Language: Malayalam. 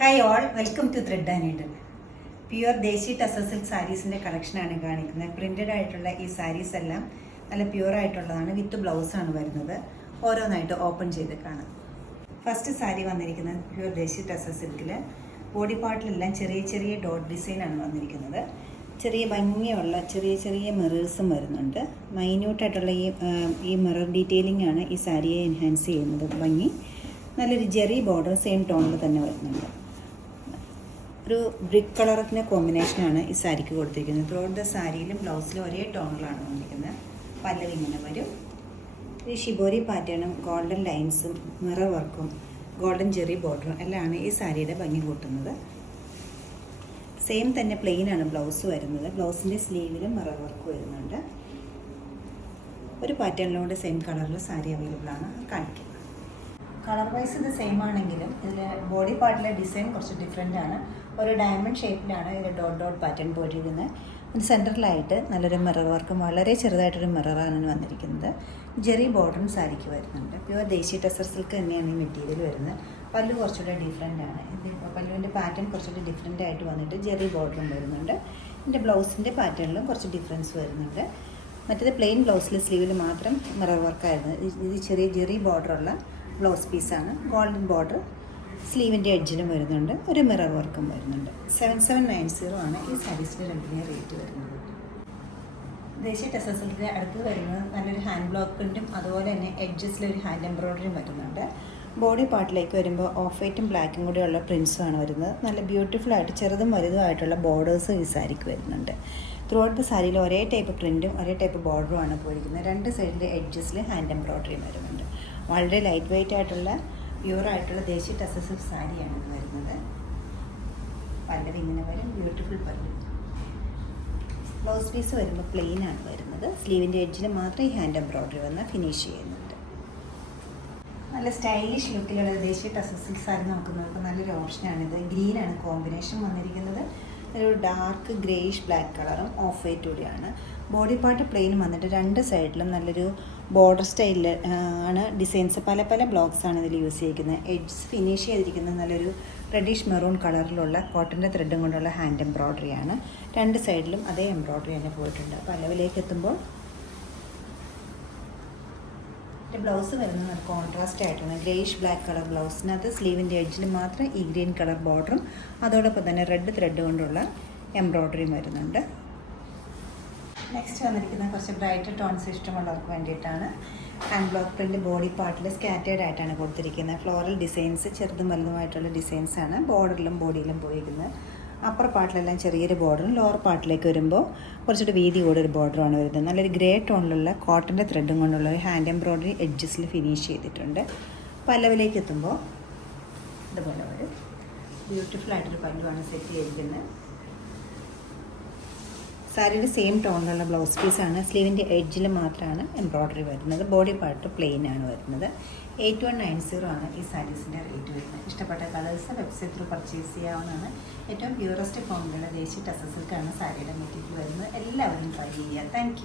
Hi all, welcome to thread and needle. Pure desi tussar silk സാരീസിൻ്റെ കളക്ഷനാണ് കാണിക്കുന്നത്. പ്രിൻറ്റഡ് ആയിട്ടുള്ള ഈ സാരീസ് എല്ലാം നല്ല പ്യുവർ ആയിട്ടുള്ളതാണ്. വിത്ത് ബ്ലൗസാണ് വരുന്നത്. ഓരോന്നായിട്ട് ഓപ്പൺ ചെയ്ത് കാണാം. ഫസ്റ്റ് സാരി വന്നിരിക്കുന്നത് പ്യുവർ ദേശി ടസർ സിൽക്കിൽ ബോഡി പാർട്ടിലെല്ലാം ചെറിയ ചെറിയ ഡോട്ട് ഡിസൈനാണ് വന്നിരിക്കുന്നത്. ചെറിയ ഭംഗിയുള്ള ചെറിയ മിറേഴ്സും വരുന്നുണ്ട്. മൈന്യൂട്ടായിട്ടുള്ള ഈ മിറർ ഡീറ്റെയിലിംഗ് ആണ് ഈ സാരിയെ എൻഹാൻസ് ചെയ്യുന്നത്. ഭംഗി നല്ലൊരു ജെറി ബോർഡർ സെയിം ടോണിൽ തന്നെ വരുന്നുണ്ട്. ഒരു ബ്രിക്ക് കളറിൻ്റെ കോമ്പിനേഷനാണ് ഈ സാരിക്ക് കൊടുത്തിരിക്കുന്നത്. ത്രൂഔട്ട് ദ സാരിയിലും ബ്ലൗസിലും ഒരേ ടോണിലാണ് വന്നിരിക്കുന്നത്. പല്ലവി ഇങ്ങനെ വരും. ഈ ഷിബോരി പാറ്റേണും ഗോൾഡൻ ലൈൻസും മിറർ വർക്കും ഗോൾഡൻ ജെറി ബോർഡറും എല്ലാമാണ് ഈ സാരിയുടെ ഭംഗി കൂട്ടുന്നത്. സെയിം തന്നെ പ്ലെയിനാണ് ബ്ലൗസ് വരുന്നത്. ബ്ലൗസിൻ്റെ സ്ലീവിലും മിറർ വർക്ക് വരുന്നുണ്ട്. ഒരു പാറ്റേണിലൂടെ സെയിം കളറിൽ സാരി അവൈലബിൾ ആണ്. കാണിക്കുക. കളർ വൈസ് ഇത് സെയിം ആണെങ്കിലും ഇതിൽ ബോഡി പാർട്ടിലെ ഡിസൈൻ കുറച്ച് ഡിഫറെൻ്റ് ആണ്. ഒരു ഡയമണ്ട് ഷേപ്പിലാണ് ഇതിൽ ഡോട്ട് പാറ്റേൺ പോയിരിക്കുന്നത്. ഇത് സെൻറ്ററിലായിട്ട് നല്ലൊരു മിറർ വർക്കും വളരെ ചെറുതായിട്ടൊരു മിററാണ് വന്നിരിക്കുന്നത്. ജെറി ബോർഡറും സാരിക്ക് വരുന്നുണ്ട്. പ്യുവർ ദേശി ടസർ സിൽക്ക് തന്നെയാണ് ഈ മെറ്റീരിയൽ വരുന്നത്. പല്ലു കുറച്ചുകൂടെ ഡിഫറെൻ്റ് ആണ്. പല്ലുവിൻ്റെ പാറ്റേൺ കുറച്ചുകൂടി ഡിഫറെൻ്റ് ആയിട്ട് വന്നിട്ട് ജെറി ബോർഡറും വരുന്നുണ്ട്. ഇതിൻ്റെ ബ്ലൗസിൻ്റെ പാറ്റേണിലും കുറച്ച് ഡിഫറൻസ് വരുന്നുണ്ട്. മറ്റേത് പ്ലെയിൻ ബ്ലൗസിൽ സ്ലീവിൽ മാത്രം മിറർ വർക്കായിരുന്നു. ഇത് ചെറിയ ജെറി ബോർഡറുള്ള ബ്ലൗസ് പീസാണ്. ഗോൾഡൻ ബോർഡർ സ്ലീവിൻ്റെ എഡ്ജിലും വരുന്നുണ്ട്. ഒരു മിറർ വർക്കും വരുന്നുണ്ട്. 7790 ആണ് ഈ സാരീസിൻ്റെ രണ്ടിൻ്റെ റേറ്റ് വരുന്നത്. ദേശീയ ടസർ സിൽക്കിൻ്റെ അടുത്ത് വരുന്നത് നല്ലൊരു ഹാൻഡ് ബ്ലോക്ക് പ്രിൻറ്റും അതുപോലെ തന്നെ എഡ്ജസിലൊരു ഹാൻഡ് എംബ്രോയ്ഡറിയും വരുന്നുണ്ട്. ബോഡി പാർട്ടിലേക്ക് വരുമ്പോൾ ഓഫ് വൈറ്റും ബ്ലാക്കും കൂടെയുള്ള പ്രിൻസുമാണ് വരുന്നത്. നല്ല ബ്യൂട്ടിഫുൾ ആയിട്ട് ചെറുതും വലുതുമായിട്ടുള്ള ബോർഡേഴ്സും ഈ സാരിക്ക് വരുന്നുണ്ട്. ത്രൂ ഔട്ട് ദ സാരിയിൽ ഒരേ ടൈപ്പ് പ്രിൻറ്റും ഒരേ ടൈപ്പ് ബോർഡറുമാണ് പോയിരിക്കുന്നത്. രണ്ട് സൈഡിലെ എഡ്ജസിൽ ഹാൻഡ് എംബ്രോയ്ഡറിയും വരുന്നുണ്ട്. വളരെ ലൈറ്റ് വെയ്റ്റ് ആയിട്ടുള്ള പ്യുവറായിട്ടുള്ള ദേശീയ ടസർ സിൽക്ക് സാരിയാണ് ഇത് വരുന്നത്. പല്ലവി ഇങ്ങനെ വരും. ബ്യൂട്ടിഫുൾ പല്ലു. ബ്ലൗസ് പീസ് വരുമ്പോൾ പ്ലെയിൻ ആണ് വരുന്നത്. സ്ലീവിൻ്റെ എഡ്ജിൽ മാത്രം ഈ ഹാൻഡ് എംബ്രോയ്ഡറി വന്ന് ഫിനിഷ് ചെയ്യുന്നുണ്ട്. നല്ല സ്റ്റൈലിഷ് ലുക്കിലുള്ള ദേശീയ ടസർ സിൽക്ക് സാരി നോക്കുന്നവർക്ക് നല്ലൊരു ഓപ്ഷനാണിത്. ഗ്രീനാണ് കോമ്പിനേഷൻ വന്നിരിക്കുന്നത്. ഒരു ഡാർക്ക് ഗ്രേയിഷ് ബ്ലാക്ക് കളറും ഓഫ് വൈറ്റ് കൂടിയാണ്. ബോഡി പാർട്ട് പ്ലെയിൻ വന്നിട്ട് രണ്ട് സൈഡിലും നല്ലൊരു ബോർഡർ സ്റ്റൈലിൽ ആണ് ഡിസൈൻസ്. പല ബ്ലോക്സാണ് ഇതിൽ യൂസ് ചെയ്തിരിക്കുന്നത്. എഡ്ജസ് ഫിനിഷ് ചെയ്തിരിക്കുന്നത് നല്ലൊരു റെഡിഷ് മെറൂൺ കളറിലുള്ള കോട്ടൻ്റെ ത്രെഡും കൊണ്ടുള്ള ഹാൻഡ് എംബ്രോയ്ഡറിയാണ്. രണ്ട് സൈഡിലും അതേ എംബ്രോയ്ഡറി തന്നെ പോയിട്ടുണ്ട്. പല്ലവിലേക്ക് എത്തുമ്പോൾ ബ്ലൗസ് വരുന്നത് നല്ല കോൺട്രാസ്റ്റ് ആയിട്ടാണ്. ഗ്രേയിഷ് ബ്ലാക്ക് കളർ ബ്ലൗസിനകത്ത് സ്ലീവിൻ്റെ എഡ്ജിൽ മാത്രം ഈ ഗ്രീൻ കളർ ബോർഡറും അതോടൊപ്പം തന്നെ റെഡ് ത്രെഡ് കൊണ്ടുള്ള എംബ്രോയ്ഡറിയും വരുന്നുണ്ട്. നെക്സ്റ്റ് വന്നിരിക്കുന്ന കുറച്ച് ബ്രൈറ്റ് ടോൺസ് ഇഷ്ടമുള്ളവർക്ക് വേണ്ടിയിട്ടാണ്. ഹാൻഡ് ബ്ലോക്ക് പ്രിൻറ്റ് ബോഡി പാർട്ടിൽ സ്കാറ്റേഡ് ആയിട്ടാണ് കൊടുത്തിരിക്കുന്നത്. ഫ്ലോറൽ ഡിസൈൻസ് ചെറുതും വലുതുമായിട്ടുള്ള ഡിസൈൻസാണ് ബോർഡറിലും ബോഡിയിലും പോയിരിക്കുന്നത്. അപ്പർ പാർട്ടിലെല്ലാം ചെറിയൊരു ബോർഡറും ലോവർ പാർട്ടിലേക്ക് വരുമ്പോൾ കുറച്ചുകൂടി വീതി കൂടെ ഒരു ബോർഡറുമാണ് വരുന്നത്. നല്ലൊരു ഗ്രേ ടോണിലുള്ള കോട്ടൻ്റെ ത്രെഡും കൊണ്ടുള്ള ഒരു ഹാൻഡ് എംബ്രോയ്ഡറി എഡ്ജസിൽ ഫിനിഷ് ചെയ്തിട്ടുണ്ട്. പല്ലവിലേക്ക് എത്തുമ്പോൾ ഇതുപോലെ ഒരു ബ്യൂട്ടിഫുൾ ആയിട്ടൊരു പല്ലുവാണ് സെറ്റ് ചെയ്തിരിക്കുന്നത്. സാരിയുടെ സെയിം ടോണിലുള്ള ബ്ലൗസ് പീസാണ്. സ്ലീവിൻ്റെ എഡ്ജിൽ മാത്രമാണ് എംബ്രോയ്ഡറി വരുന്നത്. ബോഡി പാർട്ട് പ്ലെയിൻ ആണ് വരുന്നത്. 8190 ആണ് ഈ സാരീസിൻ്റെ റേറ്റ് വരുന്നത്. ഇഷ്ടപ്പെട്ട കളേഴ്സ് വെബ്സൈറ്റ് ത്രൂ പർച്ചേസ് ചെയ്യാവുന്നതാണ്. ഏറ്റവും പ്യൂറസ്റ്റ് ഫോമിലുള്ള ദേശീയ ടസർ സിൽക്കാണ് സാരിയുടെ മെറ്റീരിയൽ വരുന്നത്. എല്ലാവരും ട്രൈ ചെയ്യുക. താങ്ക്